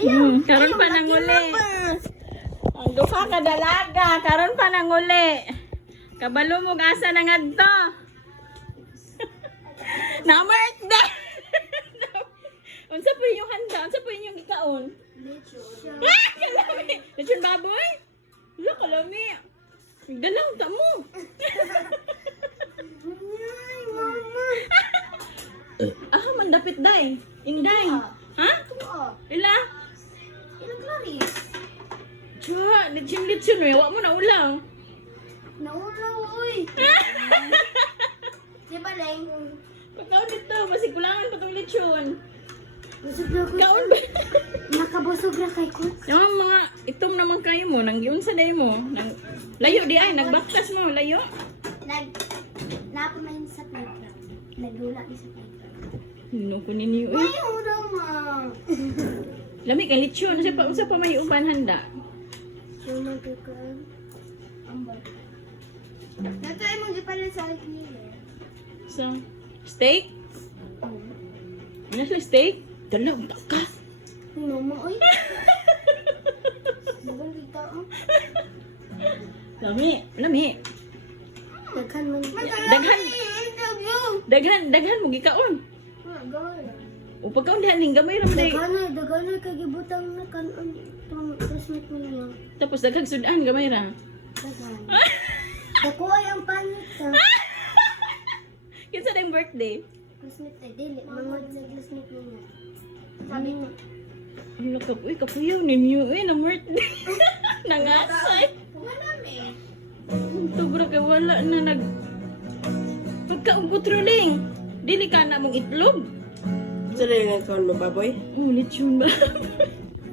Karon pa nanguli. Ang duha ka dalaga, karon pa nanguli. Kabalo mo asa na ngadto. Namart na. Unsa po yung handa? Unsa po yung ikaon? Kalami. Lechon baboy? Wala kalami. Dalang ta mo. Mandapit day. Inday. Ha? Ila? Ilang klari? Chua, lechon eh. Wa mo na ulang. Naulaw, uy. Di ba, Leng? Pagkaon dito, masig kulangan pa tong lechon. Busog na ko. Kaon ba? Nakabusog na kay ko. Yung mga itom naman kayo mo, nanggiyon sa day mo. Layo di ay, nagbaktas mo, layo. Napamahin sa playground. Nagula ni sa playground. Hino ko ninyo eh. Ayaw daw, ma. Lami kay lechon, unsa pa may uban handa? Yung magkakaroon. Ambal. Nagkain mo di pala sa akin nila. So, steak? Ano sila steak? Dalag, ka. Mama, oy. Magal kita, oh. Lami. Daghan man. Daghan mo gikaon. Gawin. O pagkaon dihaling gamay ra day. Daghan na kay gibutang na kanon tong Christmas niya. Tapos daghang sudan gamay ra. Daghan. Dako ay ang panit ka. Kinsa dayong birthday? Christmas ay dili mangod sa Christmas niya. Sabi ko, Ano ka uy kapuyaw ninyo eh na birthday. Nangasay. wala me. Tugro kay wala na nag pagkaon patrolling. Dili ka na mong itlog. Sa rin ang kaon mo, baboy? Lechon ba?